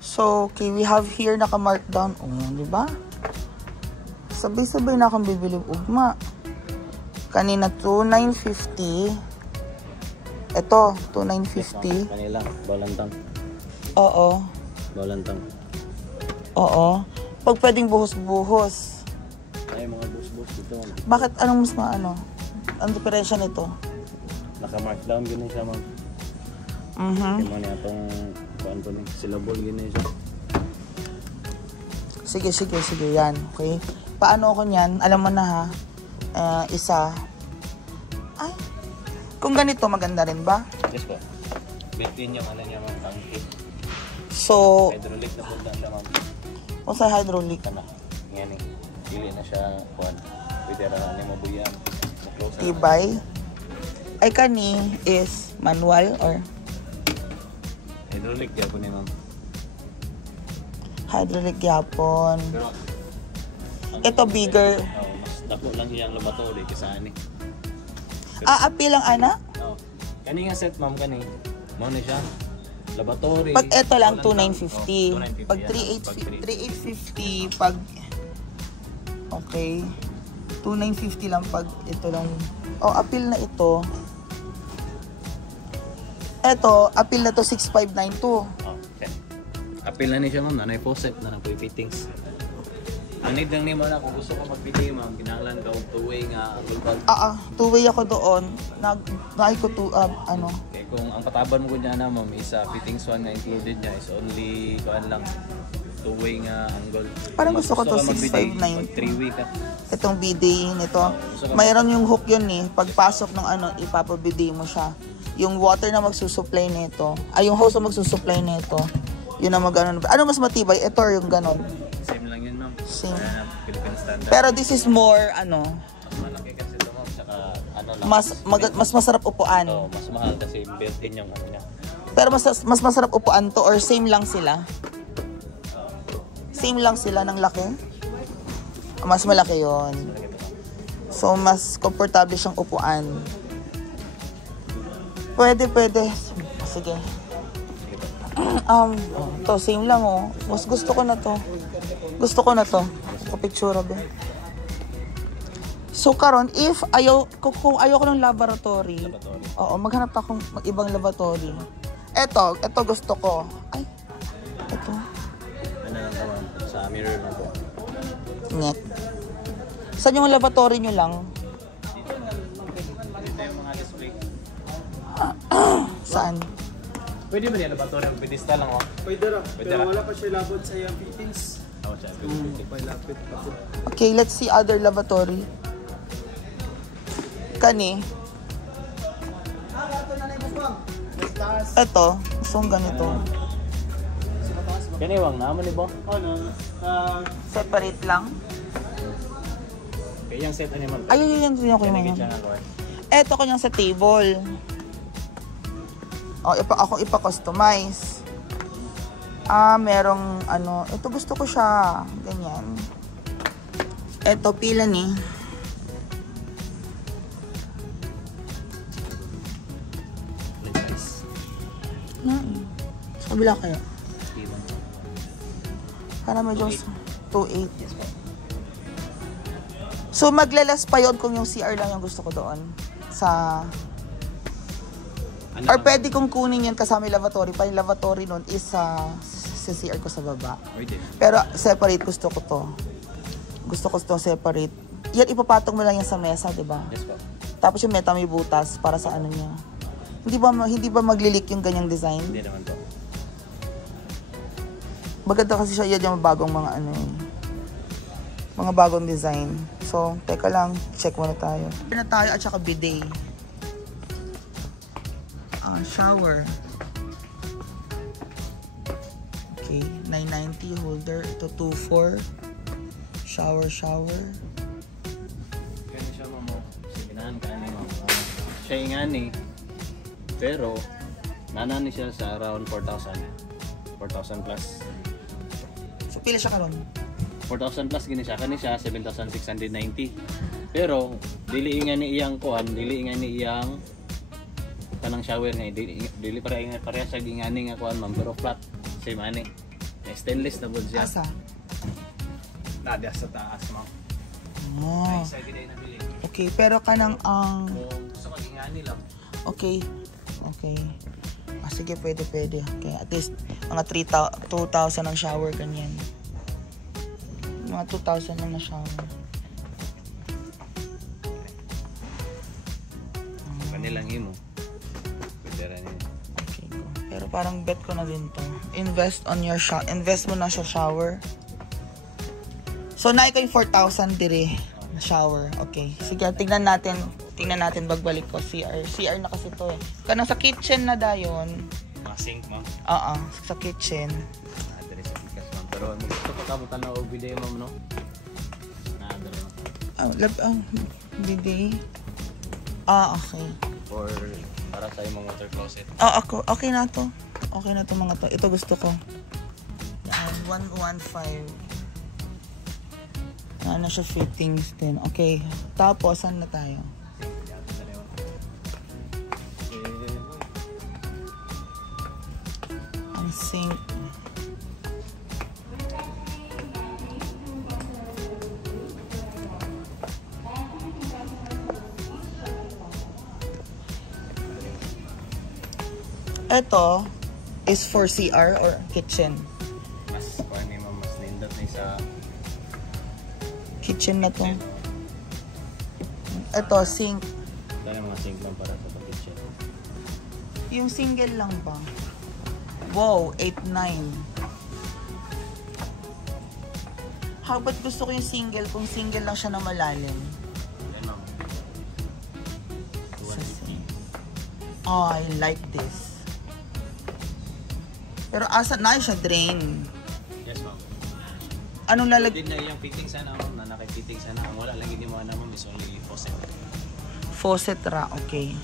So, okay, we have here naka-markdown. Oh, di ba? Sabay-sabay na akong bibili ugma. Kanina 2,950. Ito, 2,950. Kanila, balantang. Oo. Balantang. Oo. Pag pwedeng buhos-buhos. Ay, mga bus-bus dito. Bakit anong mas maano? Ang diferensya nito? Naka-markdown gini siya, ma'am. Kaya mo niya itong syllable gini siya. Sige, yan. Okay. Paano ako niyan? Alam mo na ha. Isa. Ay. Kung ganito, maganda rin ba? Yes po. Built-in yung ano niya, ma'am, tangke. So, Hydraulic na punta siya, ma'am. o sa hydraulic? Kana. Yan eh. Pili na siya, kuhan. Pwede na niya mabuyan. Tibay. Ay kani is manual or? Hydraulic yan po ni ma'am. Hydraulic yapon. Pero, Ito bigger. Mas dako lang iyang laboratory kaysa ani. Apil ang ana? Oo. Kani nga set ma'am kani. Mao ni siya. Laboratory. Pag ito lang 2,950. 2,950 Pag yan. 3,850 pag okay. 2,950 lang pag ito lang. Oh, apil na ito. Ito, apil na to 6,592. Oh, okay. Apil na ni siya ma'am. Nanay faucet na po fittings. Ang need lang ni mo na kung gusto ko mag-fitting ma'am, kinahanglan ka og two-way nga gulbag. Two-way ako doon. Nag ko to ano. Okay, kung ang kataban mo niya na ma'am is fittings one nga included niya is only kuan lang two-way nga angle. Parang gusto ko to 6,592. Three-way ka. Itong bidet nito. Mayroon yung hook yun eh. Pagpasok ng ano, ipapabidet mo siya. Yung water na magsusupply nito. Ay, yung hose na magsusupply nito. Yun na mag-ano. Ano mas matibay? Ito or yung ganon? Same lang yun ma'am. Same. Philippine standard. Pero this is more, ano, Mas malaki kasi ito ma'am. Tsaka ano lang. mas masarap upuan. Oo, mas mahal kasi built-in yung ano niya. Pero mas masarap upuan to or same lang sila? Same lang sila ng laki? Mas malaki yon. So, mas komportable siyang upuan. Pwede. Sige. To same lang oh. Mas gusto ko na to. Kapictura ba? So karon if kung ayaw ko ng laboratory. Oo, maghanap ako ng ibang laboratory. Ito gusto ko. Ay. Ito. Ano lang tawag sa mirror lang po. Net. Saan yung laboratory nyo lang? Dito yung mga display. Saan? Pwede ba niya laboratory ang pedestal lang oh? Pwede ra. Pero wala pa siya labot sa iyang fittings. Oo, siya. May lapit pa po. Okay, let's see other laboratory. Kani. Ito. Gusto kong ganito. Kaniwang naman ni Bo? Separate lang. Okay, yung set animal. Ayun yung ko yung Kanigit mga. siya nga ko eh. Eto ko sa table. Ako ipa-customize. Merong ano, ito gusto ko siya. Ganyan. Eto, pila ni. Nice. Sa kabila kaya. Iwan. Para medyo 2.8. Yes po. So, maglalas pa yun kung yung CR lang yung gusto ko doon. Sa... Ano Or lang? pwede kong kunin yun kasama yung lavatory. Pa yung lavatory nun is sa CR ko sa baba. Pwede. Pero separate gusto ko to. Gusto ko to separate. Yan, ipapatong mo lang yan sa mesa, di ba? Yes po. Tapos yung meta may butas para sa ano niya. Hindi ba maglilik yung ganyang design? Hindi naman po. Maganda kasi siya yan yung bagong mga ano eh. Mga bagong design. So, teka lang. Check muna tayo. Na tayo at saka bidet. Shower. Okay. 990 holder. Ito 2.4. Shower. Kaya siya mo. Sinahan ka ni mo. Siya yung ani. Pero, nanani siya sa around 4,000. 4,000 plus. So, pila siya karon? 4,000 plus gini siya. Kani siya 7,690. Pero, dili nga ni iyang kuhan. Dili nga ni iyang kanang shower nga. Dili pareha sa gingani nga kuhan ma'am. Pero flat. Same ani. May stainless na po siya. Asa? Nada sa taas mo. Oh. Isa gid na bili. Okay, pero kanang ang... Kung gusto magingani lang. Okay. Okay. Sige, pwede. Okay, at least mga 2,000 ang shower, ganyan. Mga 2,000 lang na shower. Kanilang imo. Pwede rin yun. Okay. Pero parang bet ko na din to. Invest mo na sa shower. So, naik ko yung 4,000 dire na shower. Okay. Sige, tingnan natin bagbalik ko. CR na kasi to eh. Kanang sa kitchen na dayon. Mga sink, ma'am. Oo, sa kitchen. Adre sa pikas, ma'am. Pero gusto ko kamo tanaw og video, ma'am, no? Adre, ma'am. Didi. Okay. Or para sa imong water closet. Ako. Okay na to. Okay na to mga to. Ito gusto ko. Yan, 115. Ano siya fittings din. Okay. Tapos, saan na tayo? Ang sink. Ito is for CR or kitchen? Mas nindot ni sa Kitchen na to. Ito, sink. dahil mga sink lang para sa kitchen. Yung single lang ba? Wow, 8.9. How about gusto ko yung single kung single lang siya na malalim? Yan, ma'am. Oh, I like this. Pero asa na siya drain? Yes, ma'am. Anong Din na yung fitting sana, ma'am, na nakifitting sana. Ang wala lang hindi mo na, ma'am, is only faucet. Faucet ra, okay.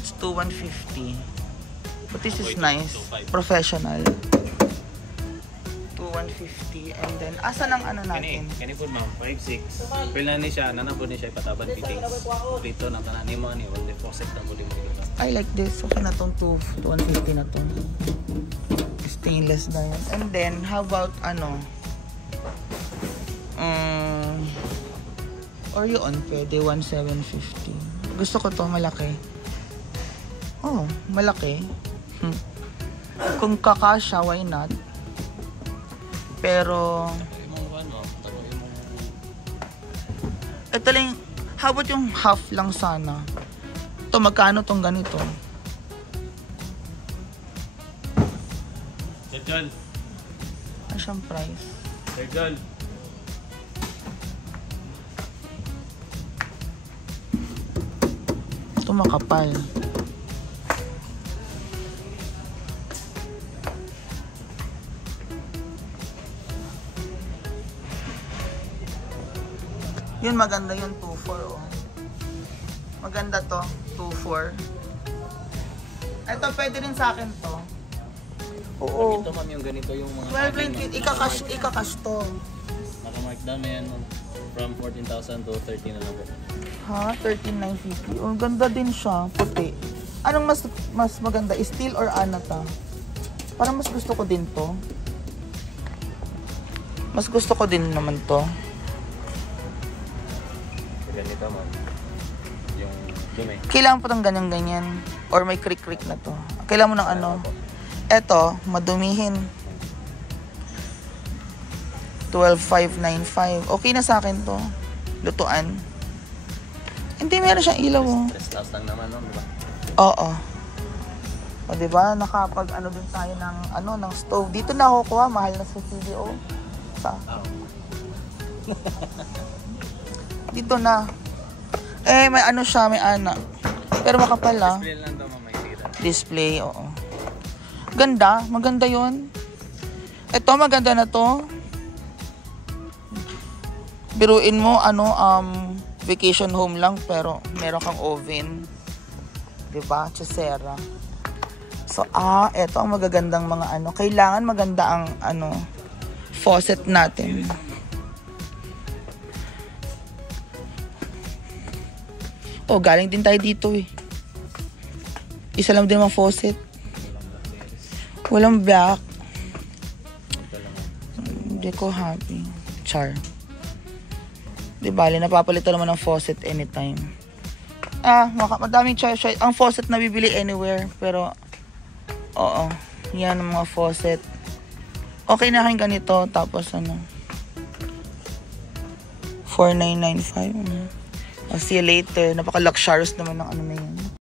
It's 2,150. But this is nice. 2,500. Professional. 2,150. And then, asa ng ano natin? Kani po, ma'am, 5'6". Pila ni siya, nanapod ni siya ipataban fittings. Dito, nang tanan mo ni only faucet na buli mo dito. I like this. Okay na tong 2,150 na to. Stainless na yan. And then, how about ano? Or yun, pwede 1,750. Gusto ko to malaki. Oh, malaki. Kung kakasya, why not? Pero ito lang, how about yung half lang sana? Ito, magkano tong ganito? Sir John. Ano siyang price? Sir John. Ito makapal. Yun, maganda yun, 2.4 oh. Maganda to, 2.4. Ito, pwede rin sa akin to. Oo. Ito, ma'am, yung ganito yung mga... 12 ika-cash to. Naka-mark down na yan, ma'am. From 14,000 to 13 na lang po. Ha? 13,950. Oh, ganda din siya, puti. Anong mas maganda, steel or anata? Parang mas gusto ko din to. Mas gusto ko din naman to. Ganito, ma'am. Yung dumi. Kailangan po ng ganyan-ganyan. Or may creak-creak na to. Kailangan mo ng ano. Eto, madumihin. 12,595. Okay na sa akin to. Lutuan. Hindi, meron siyang ilaw. Oh. Stress loss lang naman, no? Diba? Oo. O, diba? Nakapag ano din tayo ng, ano, ng stove. Dito na ako kuha. Mahal na sa CDO. Dito na. Eh, may ano siya, may ana. Pero makapal ah. Display lang daw, ma'am, may tira. Display, oo. Ganda, maganda yon. Ito, maganda na to. Biruin mo, ano, vacation home lang, pero meron kang oven. Diba? Chesera. So, eto ang magagandang mga ano. Kailangan maganda ang, ano, faucet natin. Oh, galing din tayo dito eh. Isa lang din mga faucet. Walang black. Di ko happy. Char. Di bali, napapalitan naman ng faucet anytime. Madaming choice. Ang faucet na bibili anywhere. Pero, oo. Yan ang mga faucet. Okay na akin ganito. Tapos ano. 4,995. I'll see you later. Napaka-luxurious naman ng ano na yun.